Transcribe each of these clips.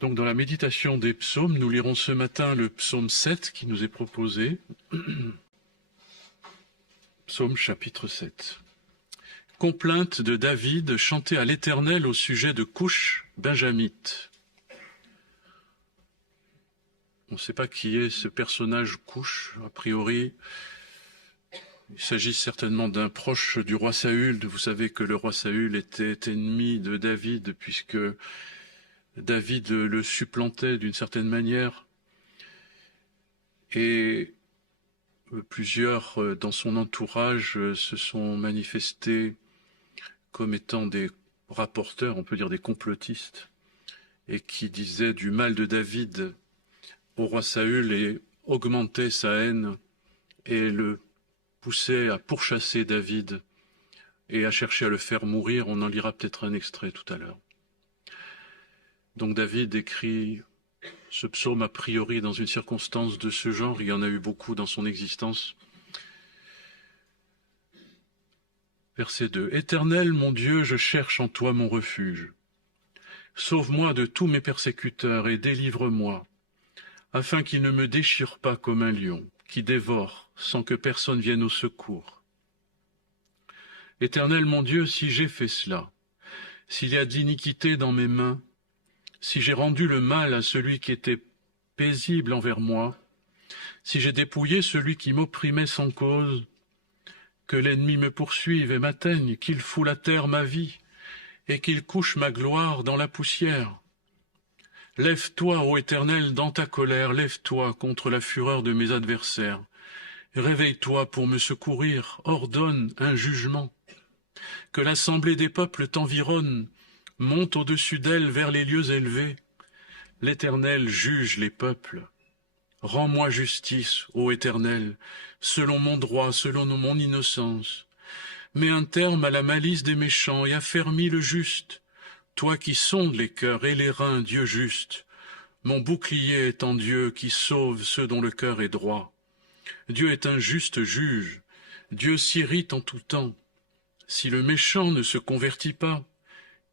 Donc dans la méditation des psaumes, nous lirons ce matin le psaume 7 qui nous est proposé. Psaume chapitre 7. Complainte de David chantée à l'Éternel au sujet de Coush benjamite. On ne sait pas qui est ce personnage Coush. A priori, il s'agit certainement d'un proche du roi Saül. Vous savez que le roi Saül était ennemi de David puisque David le supplantait d'une certaine manière. Et plusieurs dans son entourage se sont manifestés comme étant des rapporteurs, on peut dire des complotistes, et qui disaient du mal de David au roi Saül et augmentaient sa haine et le poussaient à pourchasser David et à chercher à le faire mourir. On en lira peut-être un extrait tout à l'heure. Donc David écrit ce psaume a priori dans une circonstance de ce genre. Il y en a eu beaucoup dans son existence. Verset 2. Éternel, mon Dieu, je cherche en toi mon refuge. Sauve-moi de tous mes persécuteurs et délivre-moi, afin qu'ils ne me déchirent pas comme un lion, qui dévore sans que personne vienne au secours. Éternel, mon Dieu, si j'ai fait cela, s'il y a de l'iniquité dans mes mains, si j'ai rendu le mal à celui qui était paisible envers moi, si j'ai dépouillé celui qui m'opprimait sans cause, que l'ennemi me poursuive et m'atteigne, qu'il foule à terre ma vie, et qu'il couche ma gloire dans la poussière. Lève-toi, ô Éternel, dans ta colère, lève-toi contre la fureur de mes adversaires. Réveille-toi pour me secourir, ordonne un jugement. Que l'assemblée des peuples t'environne, monte au-dessus d'elle vers les lieux élevés. L'Éternel juge les peuples. Rends-moi justice, ô Éternel, selon mon droit, selon mon innocence. Mets un terme à la malice des méchants et affermis le juste. Toi qui sondes les cœurs et les reins, Dieu juste. Mon bouclier est en Dieu qui sauve ceux dont le cœur est droit. Dieu est un juste juge. Dieu s'irrite en tout temps. Si le méchant ne se convertit pas,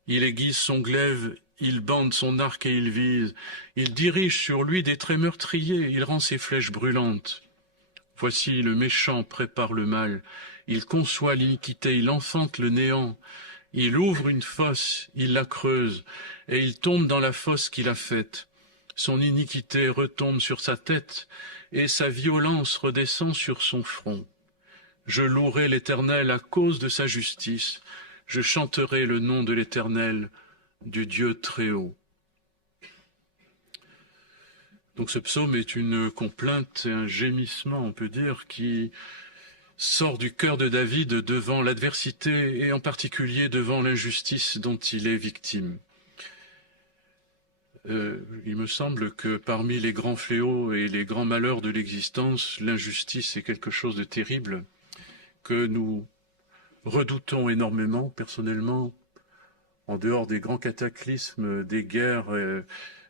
il aiguise son glaive, il bande son arc et il vise. Il dirige sur lui des traits meurtriers, il rend ses flèches brûlantes. Voici le méchant prépare le mal, il conçoit l'iniquité, il enfante le néant. Il ouvre une fosse, il la creuse, et il tombe dans la fosse qu'il a faite. Son iniquité retombe sur sa tête, et sa violence redescend sur son front. Je louerai l'Éternel à cause de sa justice. Je chanterai le nom de l'Éternel, du Dieu très haut. Donc ce psaume est une complainte et un gémissement, on peut dire, qui sort du cœur de David devant l'adversité et en particulier devant l'injustice dont il est victime. Il me semble que parmi les grands fléaux et les grands malheurs de l'existence, l'injustice est quelque chose de terrible que nous redoutons énormément, personnellement, en dehors des grands cataclysmes, des guerres,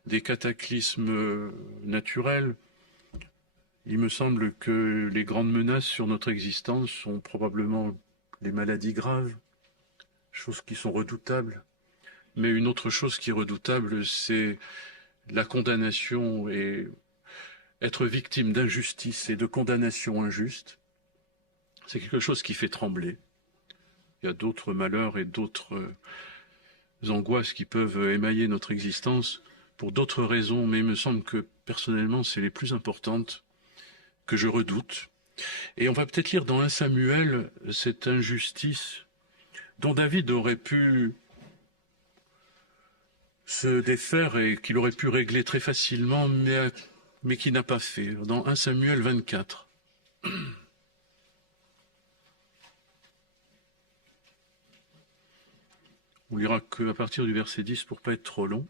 des cataclysmes naturels. Il me semble que les grandes menaces sur notre existence sont probablement les maladies graves, choses qui sont redoutables. Mais une autre chose qui est redoutable, c'est la condamnation et être victime d'injustice et de condamnation injuste. C'est quelque chose qui fait trembler. Il y a d'autres malheurs et d'autres angoisses qui peuvent émailler notre existence pour d'autres raisons, mais il me semble que personnellement, c'est les plus importantes que je redoute. Et on va peut-être lire dans 1 Samuel cette injustice dont David aurait pu se défaire et qu'il aurait pu régler très facilement, mais qui n'a pas fait. Dans 1 Samuel 24. On lira qu'à partir du verset 10 pour pas être trop long.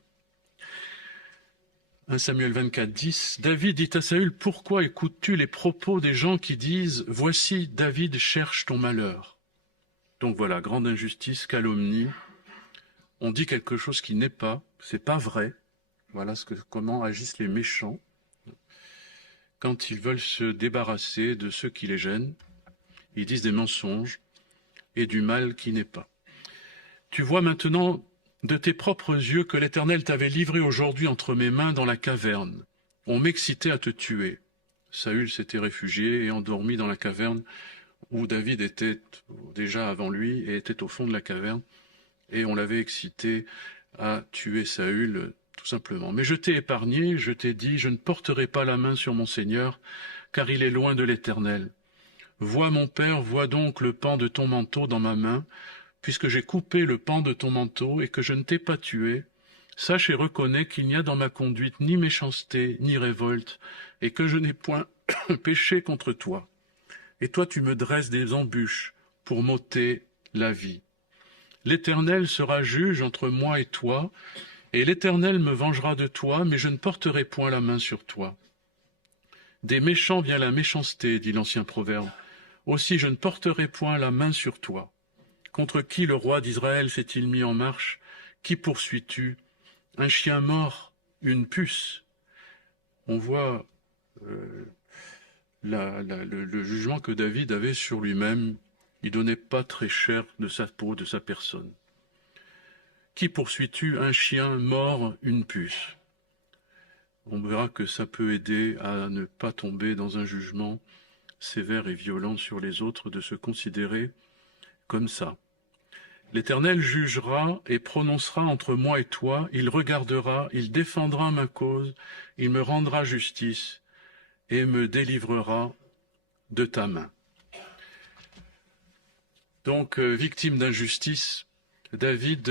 1 Samuel 24, 10. David dit à Saül, pourquoi écoutes-tu les propos des gens qui disent, voici, David cherche ton malheur. Donc voilà, grande injustice, calomnie. On dit quelque chose qui n'est pas, c'est pas vrai. Voilà comment agissent les méchants quand ils veulent se débarrasser de ceux qui les gênent. Ils disent des mensonges et du mal qui n'est pas. Tu vois maintenant de tes propres yeux que l'Éternel t'avait livré aujourd'hui entre mes mains dans la caverne. On m'excitait à te tuer. Saül s'était réfugié et endormi dans la caverne où David était déjà avant lui et était au fond de la caverne. Et on l'avait excité à tuer Saül, tout simplement. Mais je t'ai épargné, je t'ai dit, je ne porterai pas la main sur mon Seigneur, car il est loin de l'Éternel. Vois, mon père, vois donc le pan de ton manteau dans ma main, puisque j'ai coupé le pan de ton manteau et que je ne t'ai pas tué. Sache et reconnais qu'il n'y a dans ma conduite ni méchanceté, ni révolte, et que je n'ai point péché contre toi. Et toi tu me dresses des embûches pour m'ôter la vie. L'Éternel sera juge entre moi et toi, et l'Éternel me vengera de toi, mais je ne porterai point la main sur toi. Des méchants vient la méchanceté, dit l'ancien proverbe. Aussi je ne porterai point la main sur toi. Contre qui le roi d'Israël s'est-il mis en marche? Qui poursuis-tu? Un chien mort, une puce. On voit le jugement que David avait sur lui-même. Il donnait pas très cher de sa peau, de sa personne. Qui poursuis-tu? Un chien mort, une puce. On verra que ça peut aider à ne pas tomber dans un jugement sévère et violent sur les autres, de se considérer comme ça. L'Éternel jugera et prononcera entre moi et toi, il regardera, il défendra ma cause, il me rendra justice et me délivrera de ta main. Donc, victime d'injustice, David,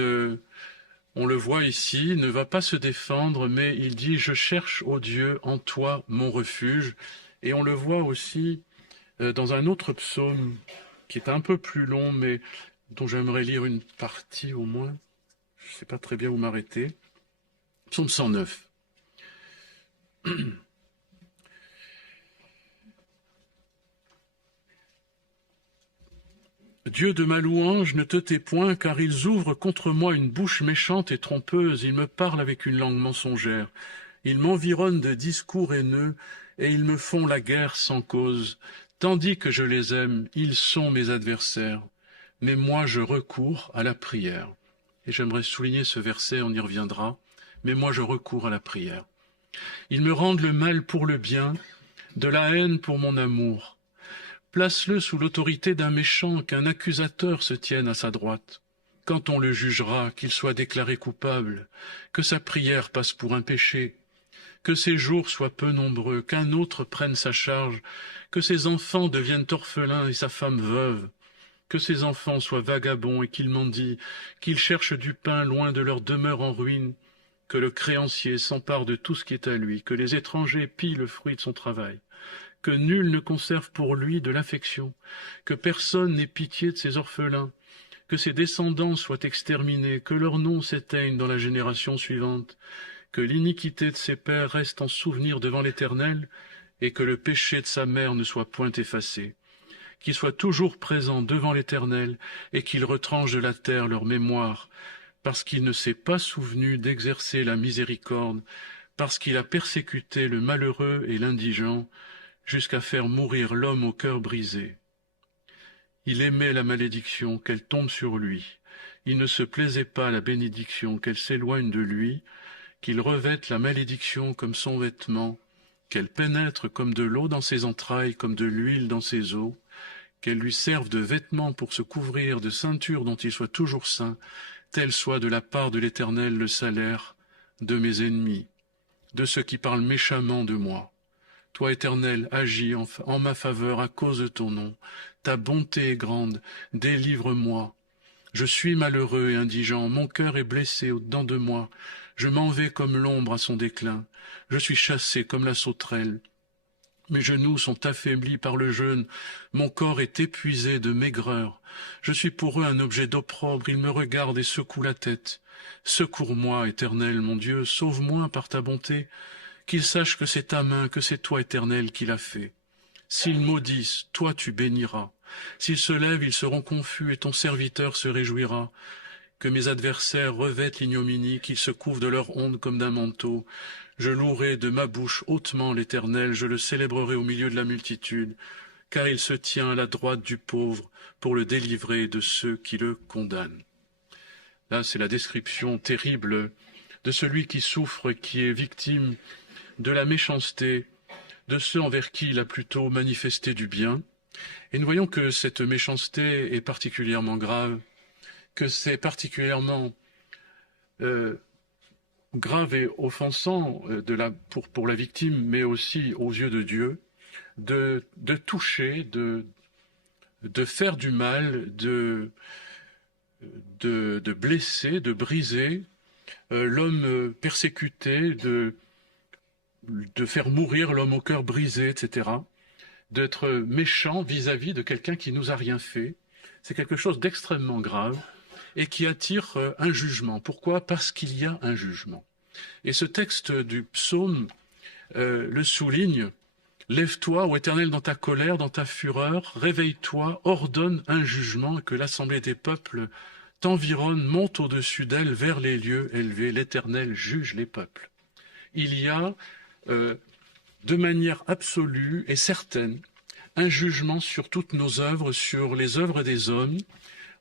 on le voit ici, ne va pas se défendre, mais il dit « Je cherche, ô Dieu, en toi mon refuge ». Et on le voit aussi dans un autre psaume qui est un peu plus long, mais dont j'aimerais lire une partie au moins. Je ne sais pas très bien où m'arrêter. Psaume 109. Dieu de ma louange, ne te tais point, car ils ouvrent contre moi une bouche méchante et trompeuse, ils me parlent avec une langue mensongère. Ils m'environnent de discours haineux, et ils me font la guerre sans cause. Tandis que je les aime, ils sont mes adversaires. Mais moi je recours à la prière. Et j'aimerais souligner ce verset, on y reviendra. Mais moi je recours à la prière. Ils me rendent le mal pour le bien, de la haine pour mon amour. Place-le sous l'autorité d'un méchant, qu'un accusateur se tienne à sa droite. Quand on le jugera, qu'il soit déclaré coupable, que sa prière passe pour un péché, que ses jours soient peu nombreux, qu'un autre prenne sa charge, que ses enfants deviennent orphelins et sa femme veuve, que ses enfants soient vagabonds et qu'ils mendient, qu'ils cherchent du pain loin de leur demeure en ruine, que le créancier s'empare de tout ce qui est à lui, que les étrangers pillent le fruit de son travail, que nul ne conserve pour lui de l'affection, que personne n'ait pitié de ses orphelins, que ses descendants soient exterminés, que leur nom s'éteigne dans la génération suivante, que l'iniquité de ses pères reste en souvenir devant l'Éternel, et que le péché de sa mère ne soit point effacé, qu'il soit toujours présent devant l'Éternel, et qu'il retranche de la terre leur mémoire, parce qu'il ne s'est pas souvenu d'exercer la miséricorde, parce qu'il a persécuté le malheureux et l'indigent, jusqu'à faire mourir l'homme au cœur brisé. Il aimait la malédiction, qu'elle tombe sur lui. Il ne se plaisait pas à la bénédiction, qu'elle s'éloigne de lui, qu'il revête la malédiction comme son vêtement, qu'elle pénètre comme de l'eau dans ses entrailles, comme de l'huile dans ses os, qu'elle lui serve de vêtement pour se couvrir, de ceinture dont il soit toujours saint, tel soit de la part de l'Éternel le salaire de mes ennemis, de ceux qui parlent méchamment de moi. Toi, Éternel, agis en ma faveur à cause de ton nom. Ta bonté est grande, délivre-moi. Je suis malheureux et indigent, mon cœur est blessé au-dedans de moi. Je m'en vais comme l'ombre à son déclin. Je suis chassé comme la sauterelle. Mes genoux sont affaiblis par le jeûne, mon corps est épuisé de maigreur. Je suis pour eux un objet d'opprobre, ils me regardent et secouent la tête. Secours-moi, Éternel, mon Dieu, sauve-moi par ta bonté. Qu'ils sachent que c'est ta main, que c'est toi, Éternel, qui l'as fait. S'ils maudissent, toi tu béniras. S'ils se lèvent, ils seront confus, et ton serviteur se réjouira. Que mes adversaires revêtent l'ignominie, qu'ils se couvrent de leur honte comme d'un manteau. Je louerai de ma bouche hautement l'Éternel, je le célébrerai au milieu de la multitude, car il se tient à la droite du pauvre pour le délivrer de ceux qui le condamnent. Là, c'est la description terrible de celui qui souffre, qui est victime de la méchanceté de ceux envers qui il a plutôt manifesté du bien. Et nous voyons que cette méchanceté est particulièrement grave, que c'est particulièrement grave et offensant pour la victime, mais aussi aux yeux de Dieu, de toucher, de faire du mal, de blesser, de briser l'homme persécuté, de faire mourir l'homme au cœur brisé, etc. D'être méchant vis-à-vis de quelqu'un qui nous a rien fait. C'est quelque chose d'extrêmement grave et qui attire un jugement. Pourquoi? Parce qu'il y a un jugement. Et ce texte du psaume le souligne. Lève-toi, ô Éternel, dans ta colère, dans ta fureur, réveille-toi, ordonne un jugement, et que l'assemblée des peuples t'environne, monte au-dessus d'elle vers les lieux élevés. L'Éternel juge les peuples. Il y a, de manière absolue et certaine, un jugement sur toutes nos œuvres, sur les œuvres des hommes.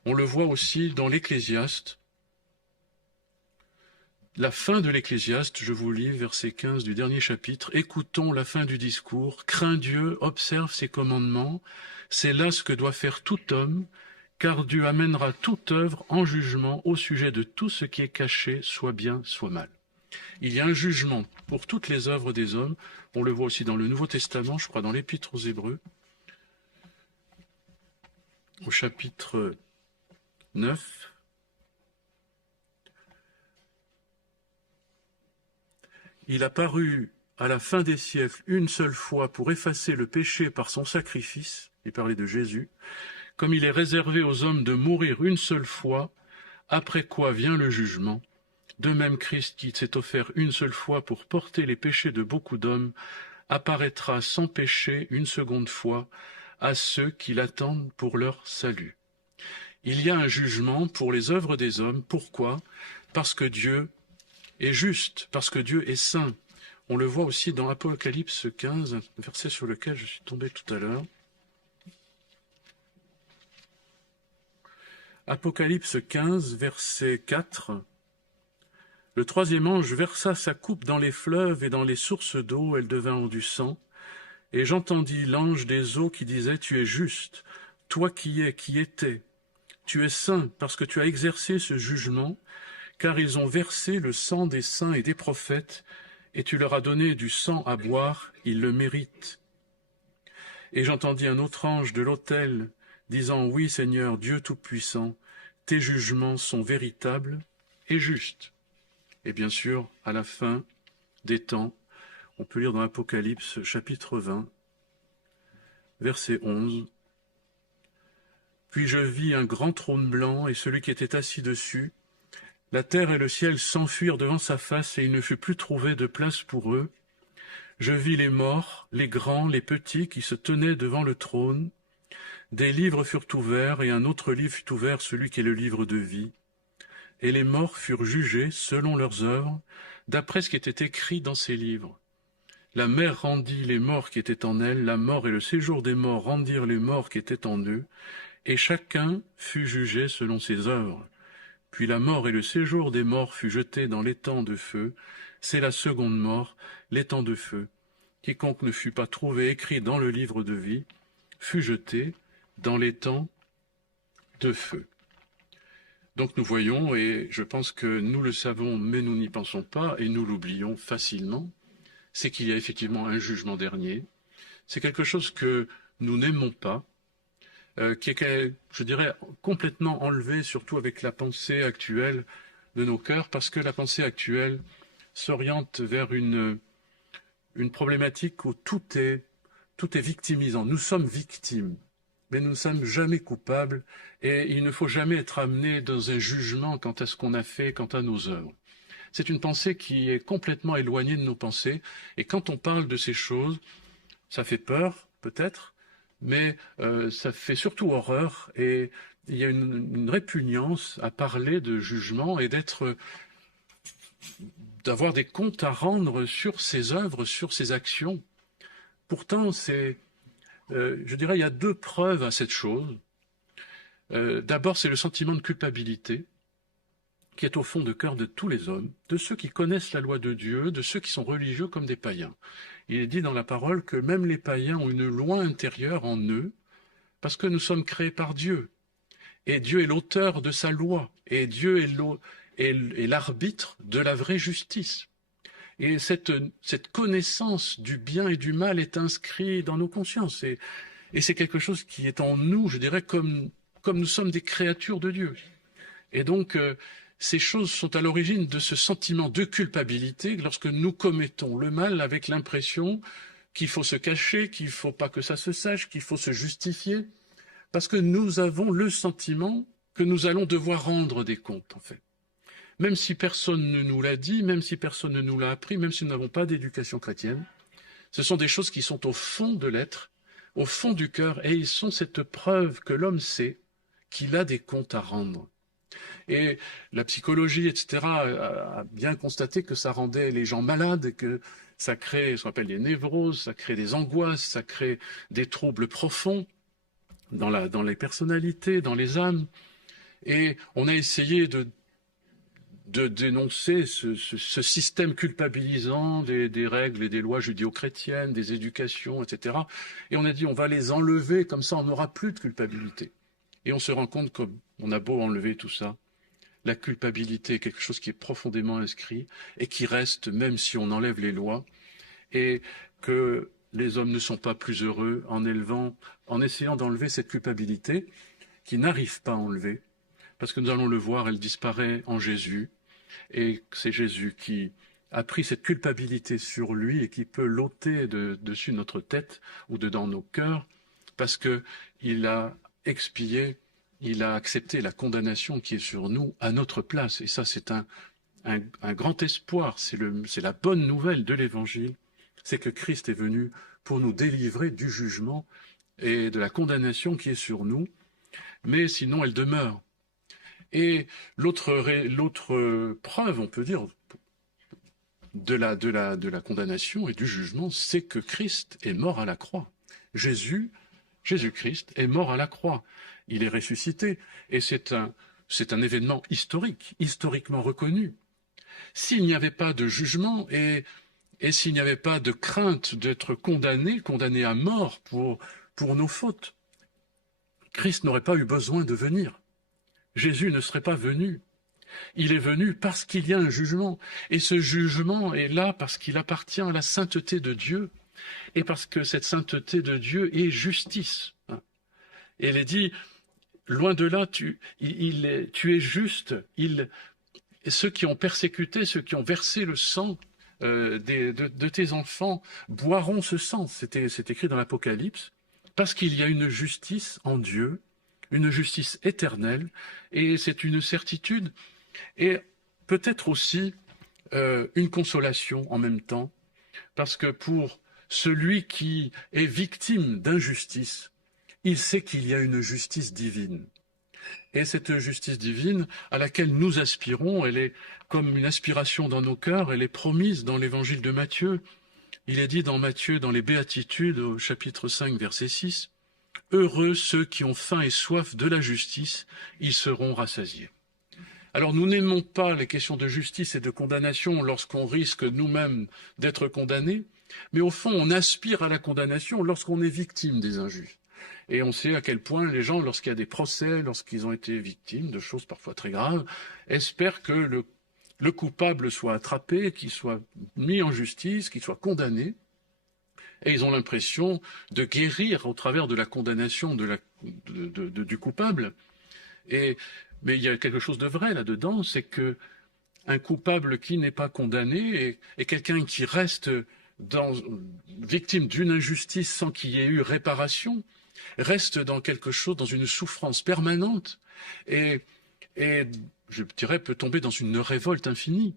On le voit aussi dans l'Ecclésiaste. La fin de l'Ecclésiaste, je vous lis, verset 15 du dernier chapitre. Écoutons la fin du discours. Crains Dieu, observe ses commandements. C'est là ce que doit faire tout homme, car Dieu amènera toute œuvre en jugement au sujet de tout ce qui est caché, soit bien, soit mal. Il y a un jugement pour toutes les œuvres des hommes. On le voit aussi dans le Nouveau Testament, je crois dans l'Épître aux Hébreux, au chapitre 9. Il a paru à la fin des siècles une seule fois pour effacer le péché par son sacrifice, il parlait de Jésus, comme il est réservé aux hommes de mourir une seule fois, après quoi vient le jugement. De même Christ, qui s'est offert une seule fois pour porter les péchés de beaucoup d'hommes, apparaîtra sans péché une seconde fois à ceux qui l'attendent pour leur salut. Il y a un jugement pour les œuvres des hommes. Pourquoi? Parce que Dieu est juste, parce que Dieu est saint. On le voit aussi dans Apocalypse 15, un verset sur lequel je suis tombé tout à l'heure. Apocalypse 15, verset 4. Le troisième ange versa sa coupe dans les fleuves et dans les sources d'eau, elle devint du sang. Et j'entendis l'ange des eaux qui disait, tu es juste, toi qui étais, tu es saint, parce que tu as exercé ce jugement, car ils ont versé le sang des saints et des prophètes, et tu leur as donné du sang à boire, ils le méritent. Et j'entendis un autre ange de l'autel, disant, oui Seigneur, Dieu Tout-Puissant, tes jugements sont véritables et justes. Et bien sûr, à la fin des temps, on peut lire dans l'Apocalypse, chapitre 20, verset 11, « Puis je vis un grand trône blanc et celui qui était assis dessus. La terre et le ciel s'enfuirent devant sa face, et il ne fut plus trouvé de place pour eux. Je vis les morts, les grands, les petits, qui se tenaient devant le trône. Des livres furent ouverts, et un autre livre fut ouvert, celui qui est le livre de vie. Et les morts furent jugés selon leurs œuvres, d'après ce qui était écrit dans ces livres. La mer rendit les morts qui étaient en elle, la mort et le séjour des morts rendirent les morts qui étaient en eux, et chacun fut jugé selon ses œuvres. Puis la mort et le séjour des morts fut jeté dans l'étang de feu. C'est la seconde mort, l'étang de feu. Quiconque ne fut pas trouvé écrit dans le livre de vie fut jeté dans l'étang de feu. Donc nous voyons, et je pense que nous le savons, mais nous n'y pensons pas, et nous l'oublions facilement, c'est qu'il y a effectivement un jugement dernier. C'est quelque chose que nous n'aimons pas, qui est, je dirais, complètement enlevé, surtout avec la pensée actuelle de nos cœurs, parce que la pensée actuelle s'oriente vers une problématique où tout est victimisant. Nous sommes victimes, mais nous ne sommes jamais coupables, et il ne faut jamais être amené dans un jugement quant à ce qu'on a fait, quant à nos œuvres. C'est une pensée qui est complètement éloignée de nos pensées, et quand on parle de ces choses, ça fait peur, peut-être, mais ça fait surtout horreur, et il y a une répugnance à parler de jugement et d'avoir des comptes à rendre sur ses œuvres, sur ses actions. Pourtant, je dirais, il y a deux preuves à cette chose. D'abord, c'est le sentiment de culpabilité. qui est au fond de cœur de tous les hommes, de ceux qui connaissent la loi de Dieu, de ceux qui sont religieux comme des païens. Il est dit dans la parole que même les païens ont une loi intérieure en eux, parce que nous sommes créés par Dieu. Et Dieu est l'auteur de sa loi, et Dieu est l'arbitre de la vraie justice. Et cette connaissance du bien et du mal est inscrite dans nos consciences. Et c'est quelque chose qui est en nous, je dirais, comme nous sommes des créatures de Dieu. Et donc, ces choses sont à l'origine de ce sentiment de culpabilité lorsque nous commettons le mal avec l'impression qu'il faut se cacher, qu'il ne faut pas que ça se sache, qu'il faut se justifier, parce que nous avons le sentiment que nous allons devoir rendre des comptes, en fait. Même si personne ne nous l'a dit, même si personne ne nous l'a appris, même si nous n'avons pas d'éducation chrétienne, ce sont des choses qui sont au fond de l'être, au fond du cœur, et ils sont cette preuve que l'homme sait qu'il a des comptes à rendre. Et la psychologie, etc., a bien constaté que ça rendait les gens malades, et que ça crée ce qu'on appelle des névroses, ça crée des angoisses, ça crée des troubles profonds dans les personnalités, dans les âmes. Et on a essayé de dénoncer ce système culpabilisant des règles et des lois judéo-chrétiennes, des éducations, etc. Et on a dit on va les enlever, comme ça on n'aura plus de culpabilité. Et on se rend compte qu'on a beau enlever tout ça, la culpabilité est quelque chose qui est profondément inscrit et qui reste même si on enlève les lois, et que les hommes ne sont pas plus heureux en essayant d'enlever cette culpabilité qu'ils n'arrivent pas à enlever, parce que nous allons le voir, elle disparaît en Jésus, et c'est Jésus qui a pris cette culpabilité sur lui et qui peut l'ôter dessus notre tête ou dedans nos cœurs, parce qu'il a expié, il a accepté la condamnation qui est sur nous à notre place. Et ça, c'est un grand espoir, c'est la bonne nouvelle de l'Évangile, c'est que Christ est venu pour nous délivrer du jugement et de la condamnation qui est sur nous, mais sinon elle demeure. Et l'autre preuve, on peut dire, de la condamnation et du jugement, c'est que Christ est mort à la croix. Jésus-Christ est mort à la croix. Il est ressuscité. Et c'est un événement historique, historiquement reconnu. S'il n'y avait pas de jugement et s'il n'y avait pas de crainte d'être condamné à mort pour nos fautes, Christ n'aurait pas eu besoin de venir. Jésus ne serait pas venu. Il est venu parce qu'il y a un jugement. Et ce jugement est là parce qu'il appartient à la sainteté de Dieu. Et parce que cette sainteté de Dieu est justice. Et il est dit, loin de là, tu es juste. Ceux qui ont persécuté, ceux qui ont versé le sang de tes enfants, boiront ce sang. C'est écrit dans l'Apocalypse. Parce qu'il y a une justice en Dieu, une justice éternelle, et c'est une certitude, et peut-être aussi une consolation en même temps, parce que pour celui qui est victime d'injustice, il sait qu'il y a une justice divine. Et cette justice divine à laquelle nous aspirons, elle est comme une aspiration dans nos cœurs, elle est promise dans l'évangile de Matthieu. Il est dit dans Matthieu, dans les Béatitudes, au chapitre 5, verset 6, « Heureux ceux qui ont faim et soif de la justice, ils seront rassasiés. » Alors nous n'aimons pas les questions de justice et de condamnation lorsqu'on risque nous-mêmes d'être condamnés, mais au fond on aspire à la condamnation lorsqu'on est victime des injustes. Et on sait à quel point les gens, lorsqu'il y a des procès, lorsqu'ils ont été victimes de choses parfois très graves, espèrent que le coupable soit attrapé, qu'il soit mis en justice, qu'il soit condamné. Et ils ont l'impression de guérir au travers de la condamnation du coupable. Mais il y a quelque chose de vrai là-dedans, c'est que un coupable qui n'est pas condamné est quelqu'un qui reste victime d'une injustice sans qu'il y ait eu réparation, reste dans quelque chose, dans une souffrance permanente, et je dirais peut tomber dans une révolte infinie.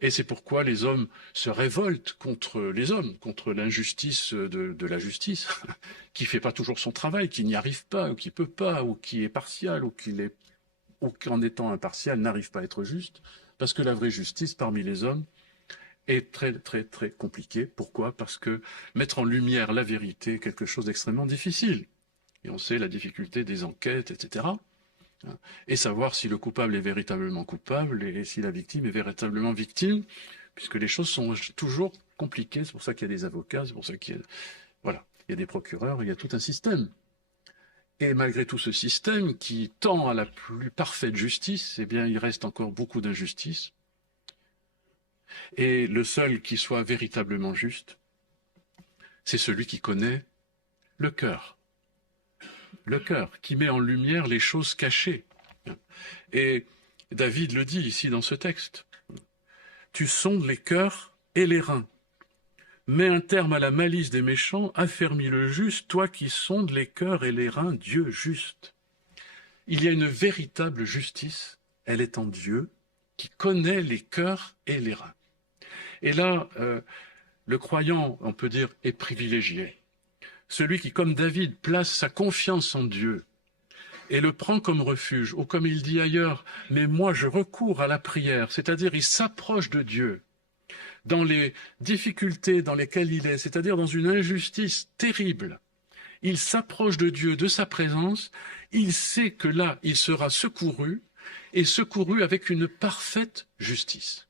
Et c'est pourquoi les hommes se révoltent contre les hommes, contre l'injustice de la justice, qui ne fait pas toujours son travail, qui n'y arrive pas, ou qui ne peut pas, ou qui est partial, ou qui en étant impartial n'arrive pas à être juste, parce que la vraie justice parmi les hommes est très très très compliquée. Pourquoi? Parce que mettre en lumière la vérité est quelque chose d'extrêmement difficile. Et on sait la difficulté des enquêtes, etc. Et savoir si le coupable est véritablement coupable et si la victime est véritablement victime, puisque les choses sont toujours compliquées. C'est pour ça qu'il y a des avocats, c'est pour ça qu'il y a, voilà, il y a des procureurs, il y a tout un système. Et malgré tout ce système qui tend à la plus parfaite justice, eh bien, il reste encore beaucoup d'injustices. Et le seul qui soit véritablement juste, c'est celui qui connaît le cœur, qui met en lumière les choses cachées. Et David le dit ici dans ce texte. Tu sondes les cœurs et les reins. Mets un terme à la malice des méchants, affermis le juste, toi qui sondes les cœurs et les reins, Dieu juste. Il y a une véritable justice, elle est en Dieu, qui connaît les cœurs et les reins. Et là, le croyant, on peut dire, est privilégié. Celui qui, comme David, place sa confiance en Dieu et le prend comme refuge, ou comme il dit ailleurs, mais moi je recours à la prière, c'est-à-dire il s'approche de Dieu dans les difficultés dans lesquelles il est, c'est-à-dire dans une injustice terrible. Il s'approche de Dieu, de sa présence, il sait que là, il sera secouru, et secouru avec une parfaite justice.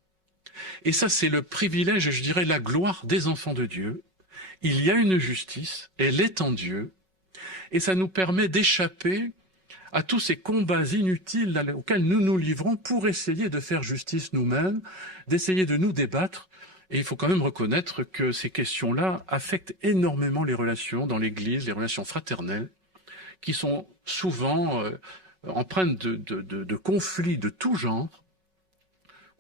Et ça, c'est le privilège, je dirais, la gloire des enfants de Dieu. Il y a une justice, elle est en Dieu, et ça nous permet d'échapper à tous ces combats inutiles auxquels nous nous livrons pour essayer de faire justice nous-mêmes, d'essayer de nous débattre. Et il faut quand même reconnaître que ces questions-là affectent énormément les relations dans l'Église, les relations fraternelles, qui sont souvent empreintes de conflits de tout genre,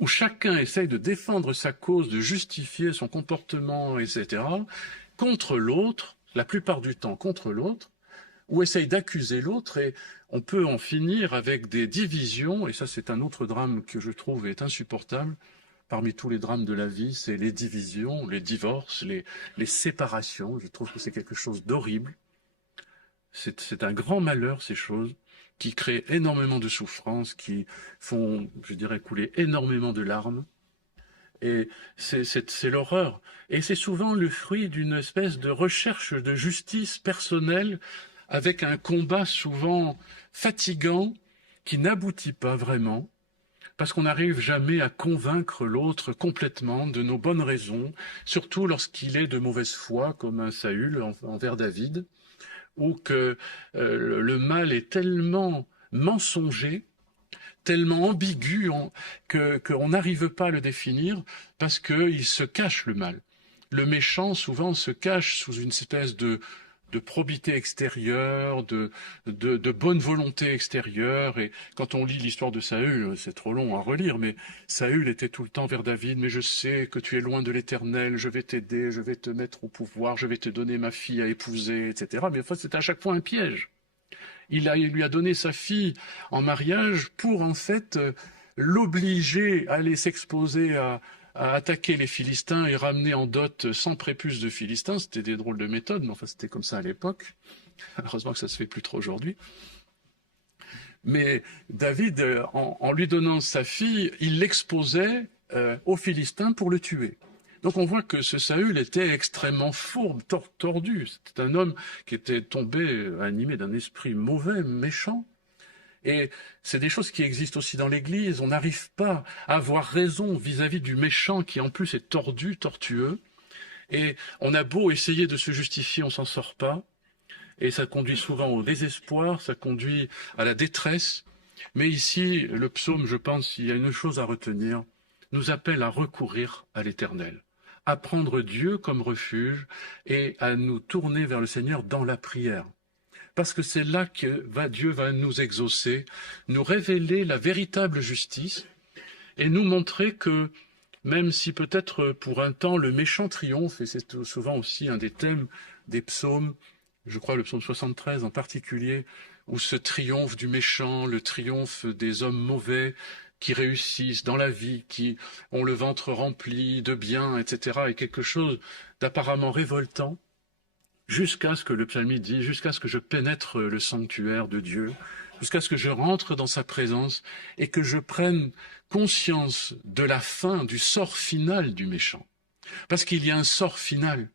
où chacun essaye de défendre sa cause, de justifier son comportement, etc., contre l'autre, la plupart du temps contre l'autre, ou essaye d'accuser l'autre, et on peut en finir avec des divisions, et ça c'est un autre drame que je trouve est insupportable, parmi tous les drames de la vie, c'est les divisions, les divorces, les séparations. Je trouve que c'est quelque chose d'horrible. C'est un grand malheur, ces choses, qui créent énormément de souffrances, qui font, je dirais, couler énormément de larmes. Et c'est l'horreur. Et c'est souvent le fruit d'une espèce de recherche de justice personnelle, avec un combat souvent fatigant, qui n'aboutit pas vraiment, parce qu'on n'arrive jamais à convaincre l'autre complètement de nos bonnes raisons, surtout lorsqu'il est de mauvaise foi, comme un Saül envers David, ou que le mal est tellement mensonger, tellement ambigu qu'on n'arrive pas à le définir, parce qu'il se cache le mal. Le méchant, souvent, se cache sous une espèce de probité extérieure, de bonne volonté extérieure. Et quand on lit l'histoire de Saül, c'est trop long à relire, mais Saül était tout le temps vers David, mais je sais que tu es loin de l'Éternel, je vais t'aider, je vais te mettre au pouvoir, je vais te donner ma fille à épouser, etc. Mais enfin, c'était à chaque fois un piège. Il lui a donné sa fille en mariage pour en fait l'obliger à aller s'exposer à attaquer les Philistins et ramener en dot 100 prépuces de Philistins. C'était des drôles de méthodes, mais enfin c'était comme ça à l'époque. Heureusement que ça se fait plus trop aujourd'hui. Mais David, en lui donnant sa fille, il l'exposait aux Philistins pour le tuer. Donc on voit que ce Saül était extrêmement fourbe, tordu. C'était un homme qui était tombé, animé d'un esprit mauvais, méchant. Et c'est des choses qui existent aussi dans l'Église. On n'arrive pas à avoir raison vis-à-vis du méchant qui en plus est tordu, tortueux. Et on a beau essayer de se justifier, on s'en sort pas. Et ça conduit souvent au désespoir, ça conduit à la détresse. Mais ici, le psaume, je pense, il y a une chose à retenir, nous appelle à recourir à l'Éternel, à prendre Dieu comme refuge et à nous tourner vers le Seigneur dans la prière. Parce que c'est là que Dieu va nous exaucer, nous révéler la véritable justice et nous montrer que même si peut-être pour un temps le méchant triomphe, et c'est souvent aussi un des thèmes des psaumes, je crois le psaume 73 en particulier, où ce triomphe du méchant, le triomphe des hommes mauvais qui réussissent dans la vie, qui ont le ventre rempli de biens, etc., est quelque chose d'apparemment révoltant, jusqu'à ce que le psalmiste dit, jusqu'à ce que je pénètre le sanctuaire de Dieu, jusqu'à ce que je rentre dans sa présence et que je prenne conscience de la fin, du sort final du méchant. Parce qu'il y a un sort final.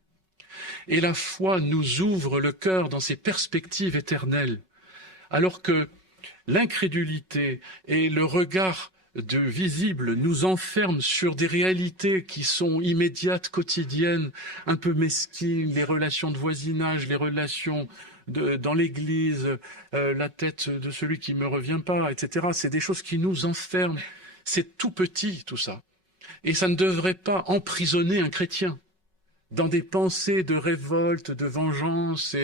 Et la foi nous ouvre le cœur dans ces perspectives éternelles. Alors que l'incrédulité et le regard de visible nous enferment sur des réalités qui sont immédiates, quotidiennes, un peu mesquines, les relations de voisinage, les relations dans l'église, la tête de celui qui ne me revient pas, etc. C'est des choses qui nous enferment. C'est tout petit, tout ça. Et ça ne devrait pas emprisonner un chrétien dans des pensées de révolte, de vengeance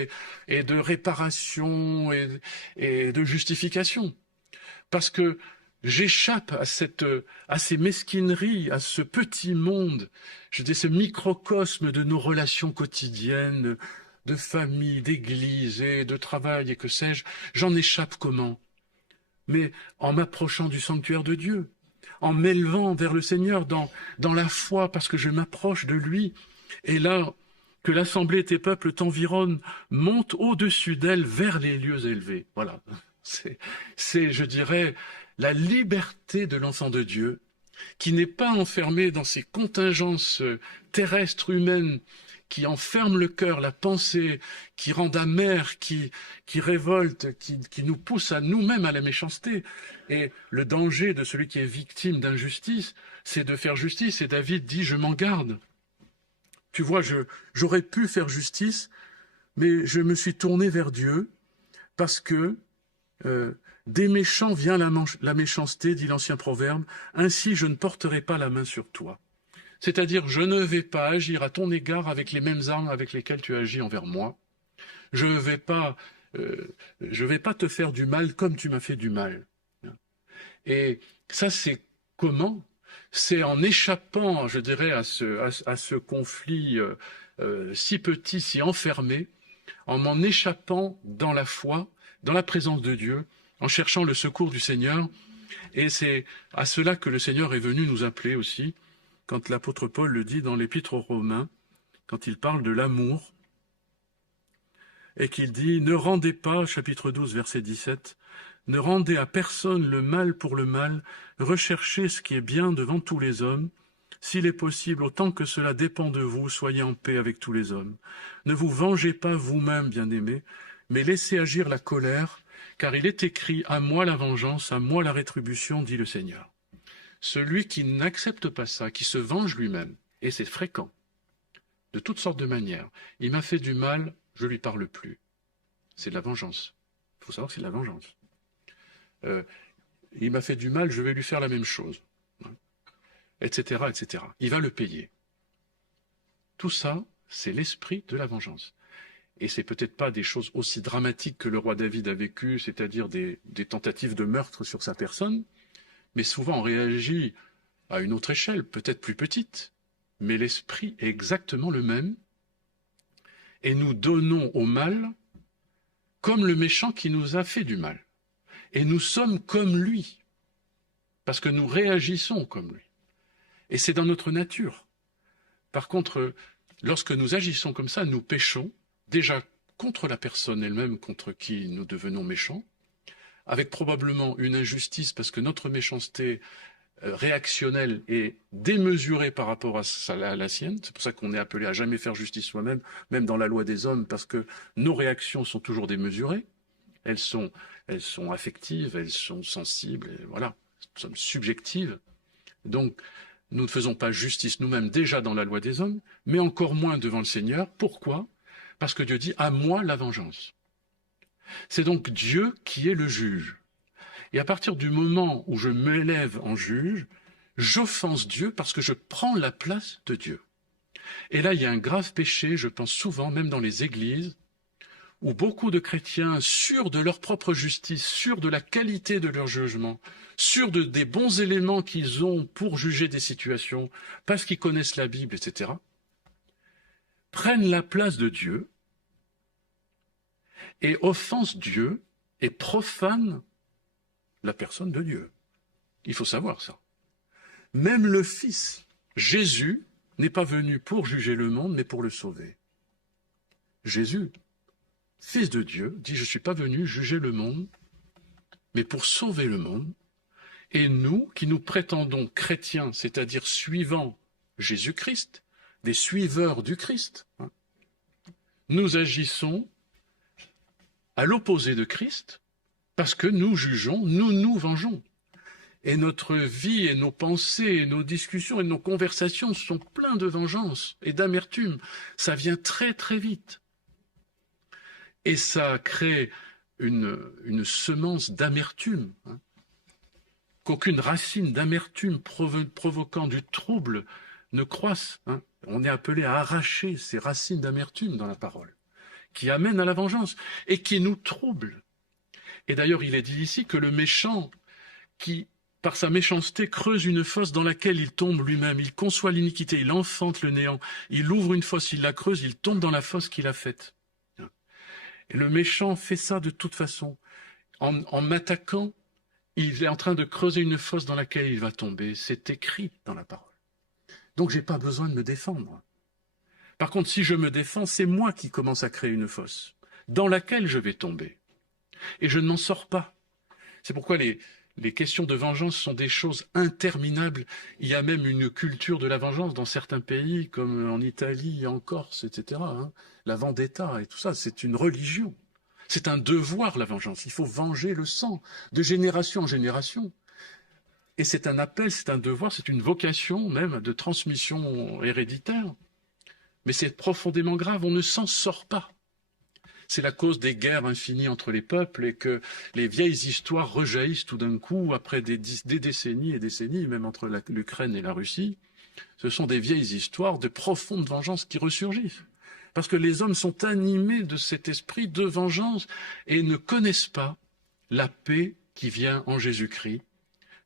et de réparation et de justification. Parce que j'échappe à ces mesquineries, à ce petit monde, je dis ce microcosme de nos relations quotidiennes, de famille, d'église et de travail et que sais-je. J'en échappe comment? Mais en m'approchant du sanctuaire de Dieu, en m'élevant vers le Seigneur dans la foi, parce que je m'approche de lui. Et là, que l'assemblée de tes peuples t'environne, monte au-dessus d'elle vers les lieux élevés. Voilà. C'est, je dirais, la liberté de l'enfant de Dieu, qui n'est pas enfermé dans ces contingences terrestres, humaines, qui enferment le cœur, la pensée, qui rendent amère, qui révolte, qui nous pousse à nous-mêmes à la méchanceté. Et le danger de celui qui est victime d'injustice, c'est de faire justice. Et David dit, je m'en garde. Tu vois, j'aurais pu faire justice, mais je me suis tourné vers Dieu parce que des méchants vient la méchanceté, dit l'ancien proverbe, ainsi je ne porterai pas la main sur toi. C'est-à-dire, je ne vais pas agir à ton égard avec les mêmes armes avec lesquelles tu agis envers moi. Je ne vais pas te faire du mal comme tu m'as fait du mal. Et ça, c'est comment? C'est en échappant, je dirais, à ce conflit si petit, si enfermé, en m'en échappant dans la foi, dans la présence de Dieu, en cherchant le secours du Seigneur. Et c'est à cela que le Seigneur est venu nous appeler aussi, quand l'apôtre Paul le dit dans l'Épître aux Romains, quand il parle de l'amour, et qu'il dit « Ne rendez pas », chapitre 12, verset 17, « Ne rendez à personne le mal pour le mal, recherchez ce qui est bien devant tous les hommes. S'il est possible, autant que cela dépend de vous, soyez en paix avec tous les hommes. Ne vous vengez pas vous-même, bien-aimés, mais laissez agir la colère, car il est écrit « À moi la vengeance, à moi la rétribution, dit le Seigneur ». Celui qui n'accepte pas ça, qui se venge lui-même, et c'est fréquent, de toutes sortes de manières, il m'a fait du mal, je ne lui parle plus. C'est de la vengeance. Il faut savoir que c'est de la vengeance. Il m'a fait du mal, je vais lui faire la même chose. Etc., etc. Il va le payer. Tout ça, c'est l'esprit de la vengeance. Et c'est peut-être pas des choses aussi dramatiques que le roi David a vécu, c'est-à-dire des tentatives de meurtre sur sa personne, mais souvent on réagit à une autre échelle, peut-être plus petite, mais l'esprit est exactement le même, et nous donnons au mal comme le méchant qui nous a fait du mal. Et nous sommes comme lui, parce que nous réagissons comme lui. Et c'est dans notre nature. Par contre, lorsque nous agissons comme ça, nous péchons, déjà contre la personne elle-même contre qui nous devenons méchants, avec probablement une injustice parce que notre méchanceté réactionnelle est démesurée par rapport à la sienne. C'est pour ça qu'on est appelé à jamais faire justice soi-même, même dans la loi des hommes, parce que nos réactions sont toujours démesurées. Elles sont affectives, elles sont sensibles, et voilà, nous sommes subjectives. Donc, nous ne faisons pas justice nous-mêmes déjà dans la loi des hommes, mais encore moins devant le Seigneur. Pourquoi? Parce que Dieu dit « à moi la vengeance ». C'est donc Dieu qui est le juge. Et à partir du moment où je m'élève en juge, j'offense Dieu parce que je prends la place de Dieu. Et là, il y a un grave péché, je pense souvent, même dans les églises, où beaucoup de chrétiens, sûrs de leur propre justice, sûrs de la qualité de leur jugement, sûrs des bons éléments qu'ils ont pour juger des situations, parce qu'ils connaissent la Bible, etc., prennent la place de Dieu et offensent Dieu et profanent la personne de Dieu. Il faut savoir ça. Même le Fils, Jésus, n'est pas venu pour juger le monde, mais pour le sauver. Jésus, Fils de Dieu, dit « Je ne suis pas venu juger le monde, mais pour sauver le monde. » Et nous, qui nous prétendons chrétiens, c'est-à-dire suivant Jésus-Christ, des suiveurs du Christ, nous agissons à l'opposé de Christ, Parce que nous jugeons, nous nous vengeons. Et notre vie et nos pensées et nos discussions et nos conversations sont pleins de vengeance et d'amertume. Ça vient très très vite. Et ça crée une semence d'amertume, hein, qu'aucune racine d'amertume provoquant du trouble ne croisse. Hein. On est appelé à arracher ces racines d'amertume dans la parole, qui amènent à la vengeance et qui nous troublent. Et d'ailleurs, il est dit ici que le méchant, qui, par sa méchanceté, creuse une fosse dans laquelle il tombe lui-même, il conçoit l'iniquité, il enfante le néant, il ouvre une fosse, il la creuse, il tombe dans la fosse qu'il a faite. Et le méchant fait ça de toute façon. En m'attaquant, il est en train de creuser une fosse dans laquelle il va tomber. C'est écrit dans la parole. Donc je n'ai pas besoin de me défendre. Par contre, si je me défends, c'est moi qui commence à créer une fosse dans laquelle je vais tomber. Et je ne m'en sors pas. C'est pourquoi les questions de vengeance sont des choses interminables. Il y a même une culture de la vengeance dans certains pays, comme en Italie, en Corse, etc. Hein. La vendetta et tout ça, c'est une religion. C'est un devoir, la vengeance. Il faut venger le sang, de génération en génération. Et c'est un appel, c'est un devoir, c'est une vocation même de transmission héréditaire. Mais c'est profondément grave, on ne s'en sort pas. C'est la cause des guerres infinies entre les peuples et que les vieilles histoires rejaillissent tout d'un coup après des décennies et décennies, même entre l'Ukraine et la Russie. Ce sont des vieilles histoires de profonde vengeance qui ressurgissent. Parce que les hommes sont animés de cet esprit de vengeance et ne connaissent pas la paix qui vient en Jésus-Christ.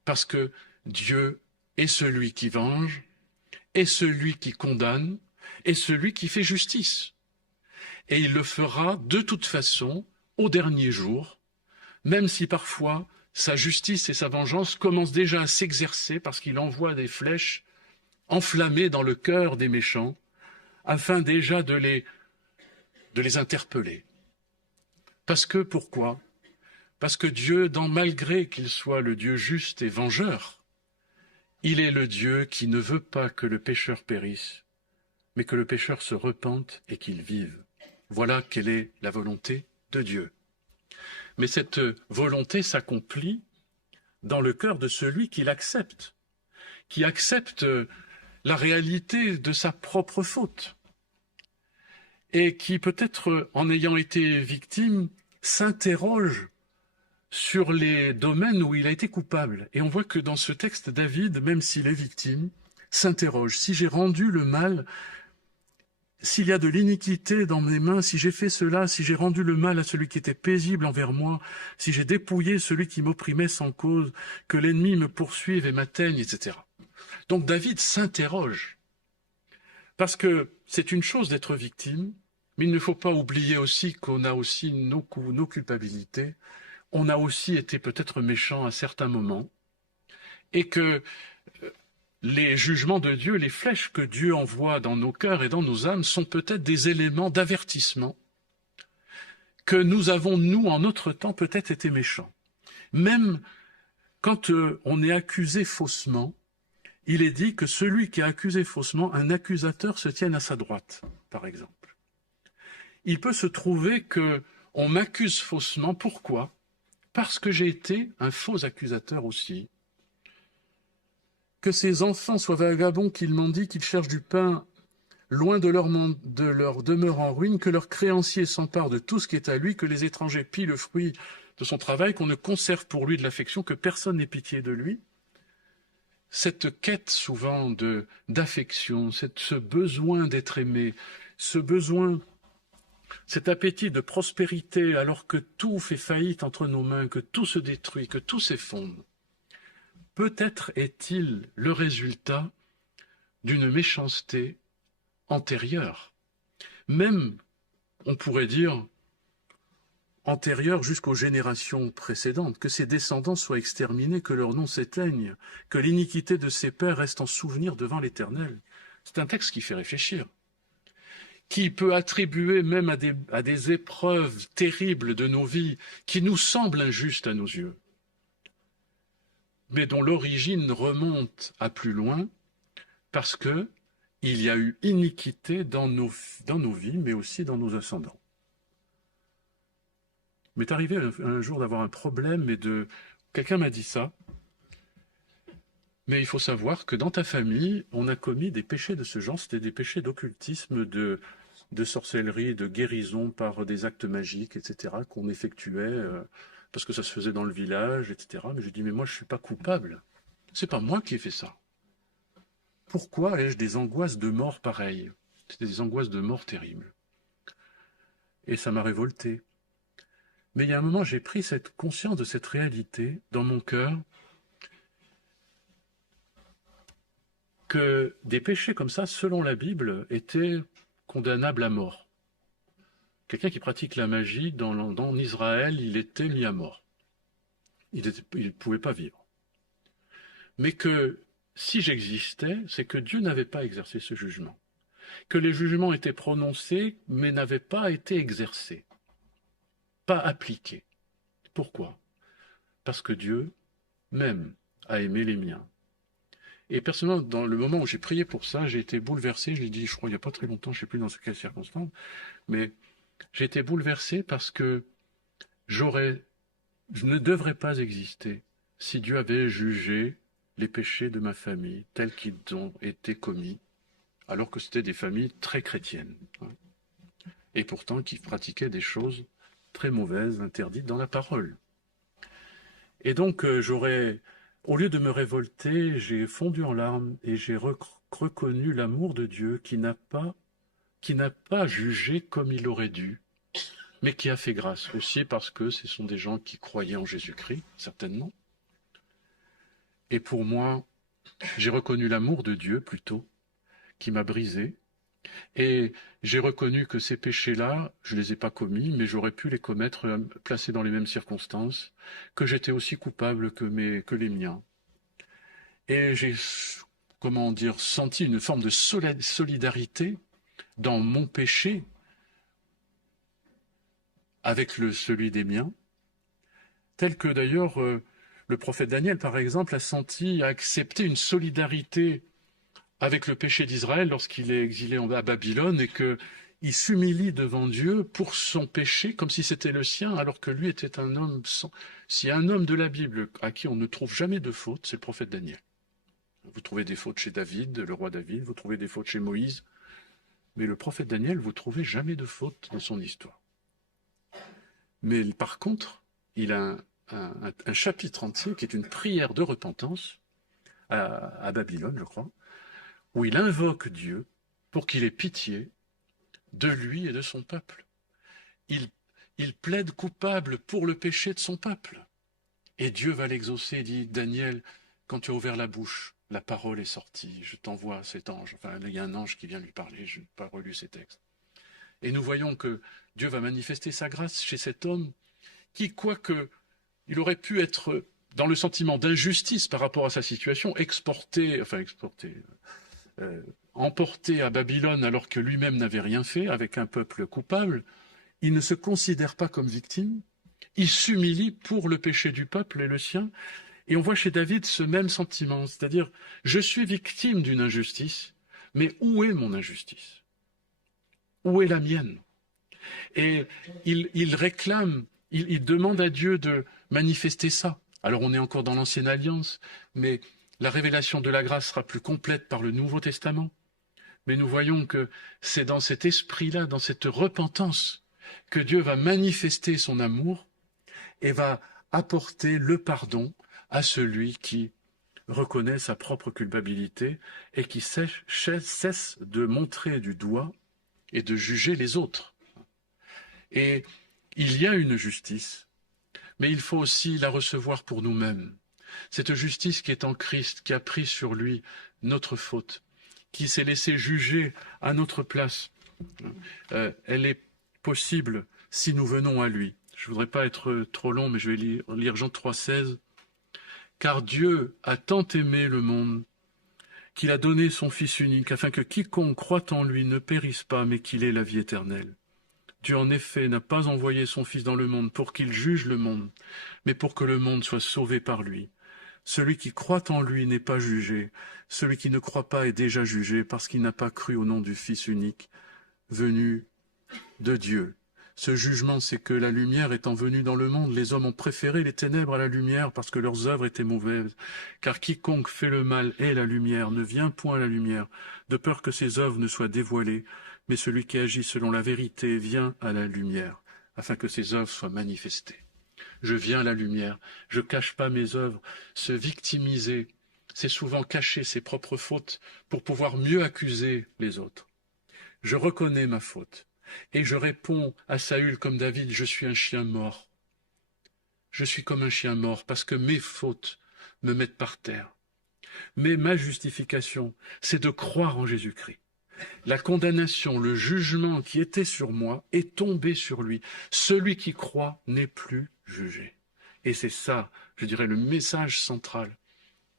Parce que Dieu est celui qui venge, est celui qui condamne, est celui qui fait justice. Et il le fera de toute façon au dernier jour, même si parfois sa justice et sa vengeance commencent déjà à s'exercer parce qu'il envoie des flèches enflammées dans le cœur des méchants, afin déjà de les interpeller. Parce que, pourquoi? Parce que Dieu, malgré qu'il soit le Dieu juste et vengeur, il est le Dieu qui ne veut pas que le pécheur périsse, mais que le pécheur se repente et qu'il vive. Voilà quelle est la volonté de Dieu. Mais cette volonté s'accomplit dans le cœur de celui qui l'accepte, qui accepte la réalité de sa propre faute, et qui peut-être, en ayant été victime, s'interroge sur les domaines où il a été coupable. Et on voit que dans ce texte, David, même s'il est victime, s'interroge. Si j'ai rendu le mal, s'il y a de l'iniquité dans mes mains, si j'ai fait cela, si j'ai rendu le mal à celui qui était paisible envers moi, si j'ai dépouillé celui qui m'opprimait sans cause, que l'ennemi me poursuive et m'atteigne, etc. Donc David s'interroge. Parce que c'est une chose d'être victime, mais il ne faut pas oublier aussi qu'on a aussi nos culpabilités. On a aussi été peut-être méchant à certains moments, et que les jugements de Dieu, les flèches que Dieu envoie dans nos cœurs et dans nos âmes sont peut-être des éléments d'avertissement que nous avons, nous, en notre temps, peut-être été méchants. Même quand on est accusé faussement, il est dit que celui qui est accusé faussement, un accusateur se tienne à sa droite, par exemple. Il peut se trouver qu'on m'accuse faussement. Pourquoi? Parce que j'ai été un faux accusateur aussi. Que ces enfants soient vagabonds, qu'ils mendient, qu'ils cherchent du pain loin de leur demeure en ruine, que leur créancier s'empare de tout ce qui est à lui, que les étrangers pillent le fruit de son travail, qu'on ne conserve pour lui de l'affection, que personne n'ait pitié de lui. Cette quête souvent d'affection, ce besoin d'être aimé, ce besoin, cet appétit de prospérité alors que tout fait faillite entre nos mains, que tout se détruit, que tout s'effondre, peut-être est-il le résultat d'une méchanceté antérieure, même, on pourrait dire, antérieure jusqu'aux générations précédentes, que ses descendants soient exterminés, que leur nom s'éteigne, que l'iniquité de ses pères reste en souvenir devant l'Éternel. C'est un texte qui fait réfléchir, qui peut attribuer même à des épreuves terribles de nos vies, qui nous semblent injustes à nos yeux, mais dont l'origine remonte à plus loin, parce que il y a eu iniquité dans nos vies, mais aussi dans nos ascendants. m'est arrivé un jour d'avoir un problème et de... Quelqu'un m'a dit ça, mais il faut savoir que dans ta famille, on a commis des péchés de ce genre, c'était des péchés d'occultisme, de sorcellerie, de guérison par des actes magiques, etc., qu'on effectuait parce que ça se faisait dans le village, etc. Mais je dis, mais moi, je ne suis pas coupable. C'est pas moi qui ai fait ça. Pourquoi ai-je des angoisses de mort pareilles? C'était des angoisses de mort terribles. Et ça m'a révolté. Mais il y a un moment, j'ai pris cette conscience de cette réalité dans mon cœur, que des péchés comme ça, selon la Bible, étaient condamnables à mort. Quelqu'un qui pratique la magie, dans Israël, il était mis à mort. Il ne pouvait pas vivre. Mais que si j'existais, c'est que Dieu n'avait pas exercé ce jugement. Que les jugements étaient prononcés, mais n'avaient pas été exercés, pas appliqués. Pourquoi? Parce que Dieu, même, a aimé les miens. Et personnellement, dans le moment où j'ai prié pour ça, j'ai été bouleversé. Je l'ai dit, je crois, il n'y a pas très longtemps, je ne sais plus dans quelles circonstances, mais j'ai été bouleversé parce que je ne devrais pas exister si Dieu avait jugé les péchés de ma famille tels qu'ils ont été commis, alors que c'était des familles très chrétiennes, et pourtant qui pratiquaient des choses très mauvaises, interdites dans la parole. Et donc au lieu de me révolter, j'ai fondu en larmes et j'ai reconnu l'amour de Dieu qui n'a pas jugé comme il aurait dû, mais qui a fait grâce aussi parce que ce sont des gens qui croyaient en Jésus-Christ, certainement. Et pour moi, j'ai reconnu l'amour de Dieu plutôt, qui m'a brisé. Et j'ai reconnu que ces péchés-là, je ne les ai pas commis, mais j'aurais pu les commettre, placés dans les mêmes circonstances, que j'étais aussi coupable que les miens. Et j'ai, comment dire, senti une forme de solidarité dans mon péché avec celui des miens, tel que d'ailleurs le prophète Daniel, par exemple, a accepté une solidarité avec le péché d'Israël lorsqu'il est exilé à Babylone et qu'il s'humilie devant Dieu pour son péché comme si c'était le sien, alors que lui était un homme sans... S'il y a un homme de la Bible à qui on ne trouve jamais de faute, c'est le prophète Daniel. Vous trouvez des fautes chez David, le roi David, vous trouvez des fautes chez Moïse, mais le prophète Daniel, vous ne trouvez jamais de faute dans son histoire. Mais par contre, il a un chapitre entier qui est une prière de repentance à Babylone, je crois, où il invoque Dieu pour qu'il ait pitié de lui et de son peuple. Il plaide coupable pour le péché de son peuple. Et Dieu va l'exaucer, dit Daniel, quand tu as ouvert la bouche, la parole est sortie, je t'envoie cet ange. Enfin, il y a un ange qui vient lui parler, je n'ai pas relu ces textes. Et nous voyons que Dieu va manifester sa grâce chez cet homme qui, quoique il aurait pu être dans le sentiment d'injustice par rapport à sa situation, emporté à Babylone alors que lui-même n'avait rien fait, avec un peuple coupable, il ne se considère pas comme victime, il s'humilie pour le péché du peuple et le sien, et on voit chez David ce même sentiment, c'est-à-dire, je suis victime d'une injustice, mais où est mon injustice? Où est la mienne? Et il réclame, il demande à Dieu de manifester ça. Alors on est encore dans l'Ancienne Alliance, mais la révélation de la grâce sera plus complète par le Nouveau Testament. Mais nous voyons que c'est dans cet esprit-là, dans cette repentance, que Dieu va manifester son amour et va apporter le pardon à celui qui reconnaît sa propre culpabilité et qui cesse de montrer du doigt et de juger les autres. Et il y a une justice, mais il faut aussi la recevoir pour nous-mêmes. Cette justice qui est en Christ, qui a pris sur lui notre faute, qui s'est laissé juger à notre place, elle est possible si nous venons à lui. Je ne voudrais pas être trop long, mais je vais lire Jean 3,16. Car Dieu a tant aimé le monde qu'il a donné son Fils unique, afin que quiconque croit en lui ne périsse pas, mais qu'il ait la vie éternelle. Dieu, en effet, n'a pas envoyé son Fils dans le monde pour qu'il juge le monde, mais pour que le monde soit sauvé par lui. Celui qui croit en lui n'est pas jugé, celui qui ne croit pas est déjà jugé, parce qu'il n'a pas cru au nom du Fils unique, venu de Dieu. Ce jugement, c'est que la lumière étant venue dans le monde, les hommes ont préféré les ténèbres à la lumière parce que leurs œuvres étaient mauvaises. Car quiconque fait le mal et la lumière ne vient point à la lumière, de peur que ses œuvres ne soient dévoilées. Mais celui qui agit selon la vérité vient à la lumière, afin que ses œuvres soient manifestées. Je viens à la lumière, je cache pas mes œuvres. Se victimiser, c'est souvent cacher ses propres fautes pour pouvoir mieux accuser les autres. Je reconnais ma faute. Et je réponds à Saül comme David, je suis un chien mort. Je suis comme un chien mort parce que mes fautes me mettent par terre. Mais ma justification, c'est de croire en Jésus-Christ. La condamnation, le jugement qui était sur moi est tombé sur lui. Celui qui croit n'est plus jugé. Et c'est ça, je dirais, le message central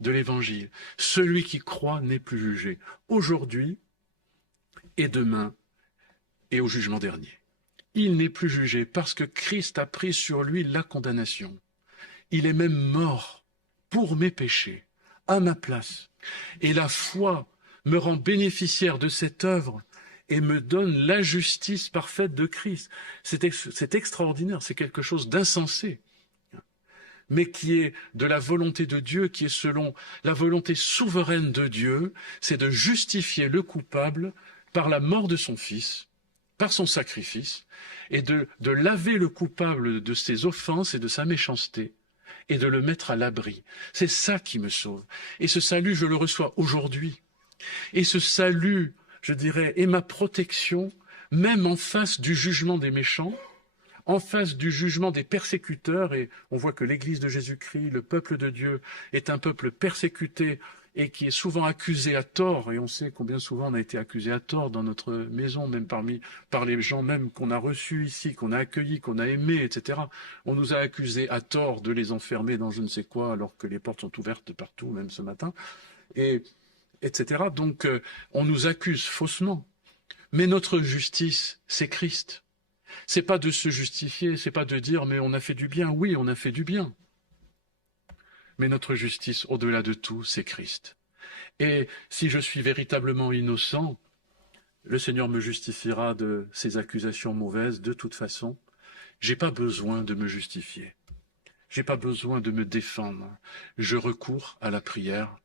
de l'Évangile. Celui qui croit n'est plus jugé. Aujourd'hui et demain, et au jugement dernier. Il n'est plus jugé parce que Christ a pris sur lui la condamnation. Il est même mort pour mes péchés, à ma place. Et la foi me rend bénéficiaire de cette œuvre et me donne la justice parfaite de Christ. C'est extraordinaire, c'est quelque chose d'insensé, mais qui est de la volonté de Dieu, qui est selon la volonté souveraine de Dieu, c'est de justifier le coupable par la mort de son Fils, par son sacrifice, et de laver le coupable de ses offenses et de sa méchanceté, et de le mettre à l'abri. C'est ça qui me sauve. Et ce salut, je le reçois aujourd'hui. Et ce salut, je dirais, est ma protection, même en face du jugement des méchants, en face du jugement des persécuteurs, et on voit que l'Église de Jésus-Christ, le peuple de Dieu, est un peuple persécuté, et qui est souvent accusé à tort, et on sait combien souvent on a été accusé à tort dans notre maison, même par les gens même qu'on a reçus ici, qu'on a accueillis, qu'on a aimés, etc. On nous a accusés à tort de les enfermer dans je ne sais quoi, alors que les portes sont ouvertes partout, même ce matin, et etc. Donc on nous accuse faussement. Mais notre justice, c'est Christ. C'est pas de se justifier, c'est pas de dire mais on a fait du bien. Oui, on a fait du bien. Mais notre justice, au-delà de tout, c'est Christ. Et si je suis véritablement innocent, le Seigneur me justifiera de ces accusations mauvaises de toute façon. J'ai pas besoin de me justifier. J'ai pas besoin de me défendre. Je recours à la prière.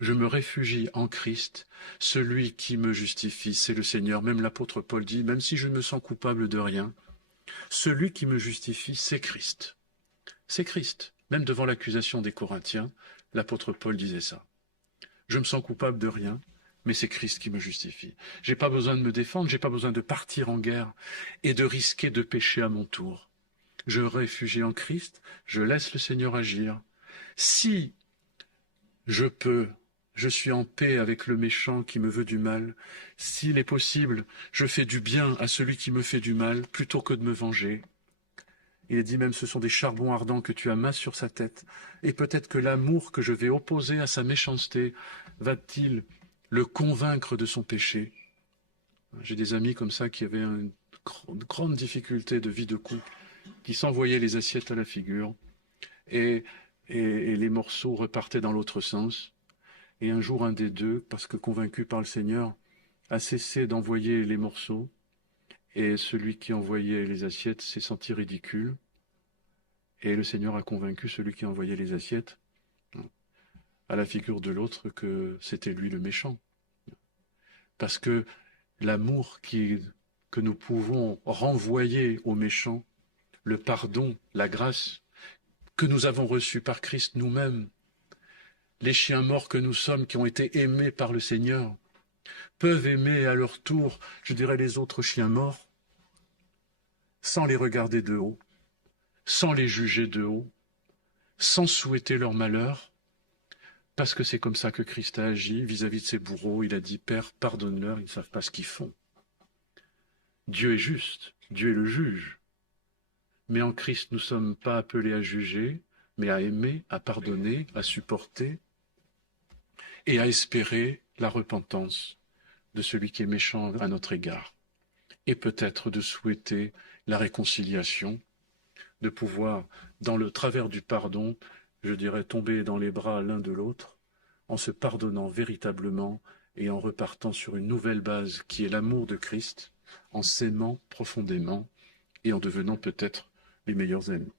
Je me réfugie en Christ. Celui qui me justifie, c'est le Seigneur. Même l'apôtre Paul dit, même si je me sens coupable de rien, celui qui me justifie, c'est Christ. C'est Christ. Même devant l'accusation des Corinthiens, l'apôtre Paul disait ça. Je me sens coupable de rien, mais c'est Christ qui me justifie. J'ai pas besoin de me défendre, j'ai pas besoin de partir en guerre et de risquer de pécher à mon tour. Je me réfugie en Christ, je laisse le Seigneur agir. Si je peux, je suis en paix avec le méchant qui me veut du mal. S'il est possible, je fais du bien à celui qui me fait du mal, plutôt que de me venger. Il est dit même, ce sont des charbons ardents que tu amasses sur sa tête. Et peut-être que l'amour que je vais opposer à sa méchanceté va-t-il le convaincre de son péché. J'ai des amis comme ça qui avaient une grande difficulté de vie de couple, qui s'envoyaient les assiettes à la figure, et les morceaux repartaient dans l'autre sens. Et un jour, un des deux, parce que convaincu par le Seigneur, a cessé d'envoyer les morceaux, et celui qui envoyait les assiettes s'est senti ridicule. Et le Seigneur a convaincu celui qui envoyait les assiettes, à la figure de l'autre, que c'était lui le méchant. Parce que l'amour que nous pouvons renvoyer aux méchants, le pardon, la grâce que nous avons reçue par Christ nous-mêmes, les chiens morts que nous sommes, qui ont été aimés par le Seigneur, peuvent aimer à leur tour, je dirais, les autres chiens morts, sans les regarder de haut, sans les juger de haut, sans souhaiter leur malheur, parce que c'est comme ça que Christ a agi vis-à-vis de ses bourreaux. Il a dit, Père, pardonne-leur, ils ne savent pas ce qu'ils font. Dieu est juste, Dieu est le juge. Mais en Christ, nous ne sommes pas appelés à juger, mais à aimer, à pardonner, à supporter et à espérer la repentance de celui qui est méchant à notre égard. Et peut-être de souhaiter la réconciliation, de pouvoir, dans le travers du pardon, je dirais, tomber dans les bras l'un de l'autre, en se pardonnant véritablement et en repartant sur une nouvelle base qui est l'amour de Christ, en s'aimant profondément et en devenant peut-être les meilleurs amis.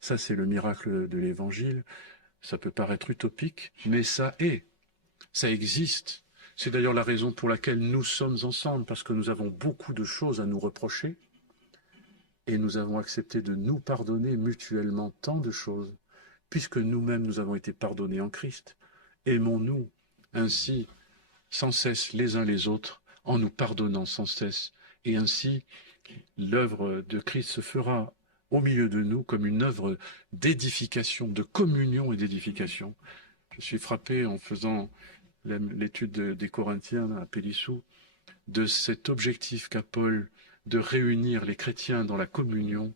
Ça, c'est le miracle de l'Évangile. Ça peut paraître utopique, mais ça existe. C'est d'ailleurs la raison pour laquelle nous sommes ensemble, parce que nous avons beaucoup de choses à nous reprocher, et nous avons accepté de nous pardonner mutuellement tant de choses, puisque nous-mêmes nous avons été pardonnés en Christ. Aimons-nous ainsi sans cesse les uns les autres, en nous pardonnant sans cesse, et ainsi l'œuvre de Christ se fera au milieu de nous comme une œuvre d'édification, de communion et d'édification. Je suis frappé en faisant l'étude des Corinthiens à Pélissou de cet objectif qu'a Paul de réunir les chrétiens dans la communion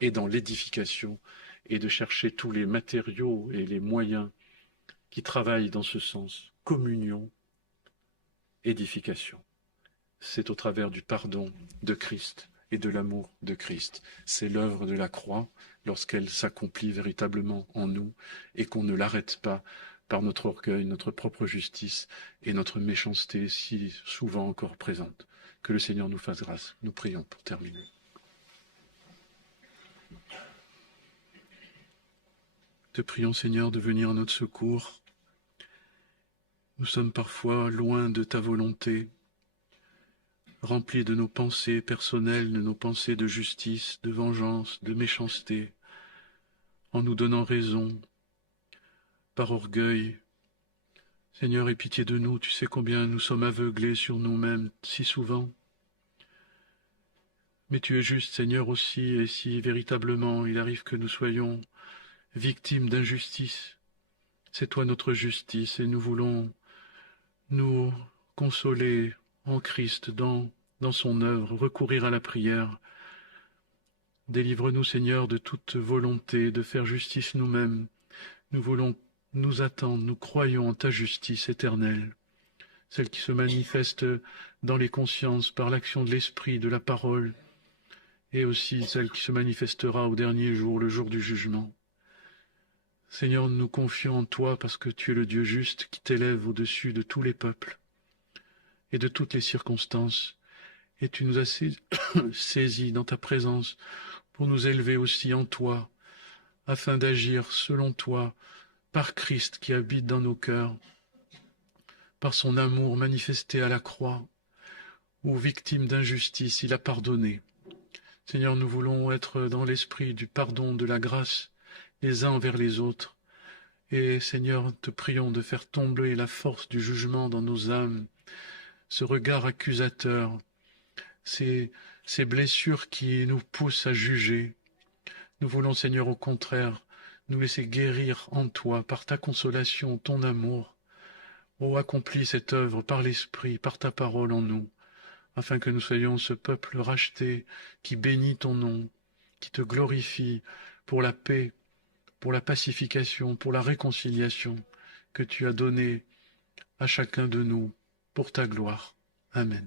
et dans l'édification et de chercher tous les matériaux et les moyens qui travaillent dans ce sens. Communion, édification. C'est au travers du pardon de Christ et de l'amour de Christ. C'est l'œuvre de la croix lorsqu'elle s'accomplit véritablement en nous et qu'on ne l'arrête pas par notre orgueil, notre propre justice et notre méchanceté si souvent encore présente. Que le Seigneur nous fasse grâce. Nous prions pour terminer. Te prions, Seigneur, de venir à notre secours. Nous sommes parfois loin de ta volonté, remplis de nos pensées personnelles, de nos pensées de justice, de vengeance, de méchanceté, en nous donnant raison, par orgueil. Seigneur, aie pitié de nous, tu sais combien nous sommes aveuglés sur nous-mêmes si souvent. Mais tu es juste, Seigneur, aussi, et si véritablement il arrive que nous soyons victimes d'injustice, c'est toi notre justice, et nous voulons nous consoler en Christ, dans son œuvre, recourir à la prière. Délivre-nous, Seigneur, de toute volonté de faire justice nous-mêmes. Nous voulons nous attendre, nous croyons en ta justice éternelle, celle qui se manifeste dans les consciences par l'action de l'Esprit, de la parole, et aussi celle qui se manifestera au dernier jour, le jour du jugement. Seigneur, nous confions en toi parce que tu es le Dieu juste qui t'élève au-dessus de tous les peuples et de toutes les circonstances, et tu nous as saisis dans ta présence pour nous élever aussi en toi, afin d'agir selon toi, par Christ qui habite dans nos cœurs, par son amour manifesté à la croix, où victime d'injustice, il a pardonné. Seigneur, nous voulons être dans l'esprit du pardon, de la grâce, les uns envers les autres. Et Seigneur, te prions de faire tomber la force du jugement dans nos âmes, ce regard accusateur, ces blessures qui nous poussent à juger. Nous voulons, Seigneur, au contraire, nous laisser guérir en toi, par ta consolation, ton amour. Oh, accomplis cette œuvre par l'Esprit, par ta parole en nous, afin que nous soyons ce peuple racheté qui bénit ton nom, qui te glorifie pour la paix, pour la pacification, pour la réconciliation que tu as donnée à chacun de nous pour ta gloire. Amen.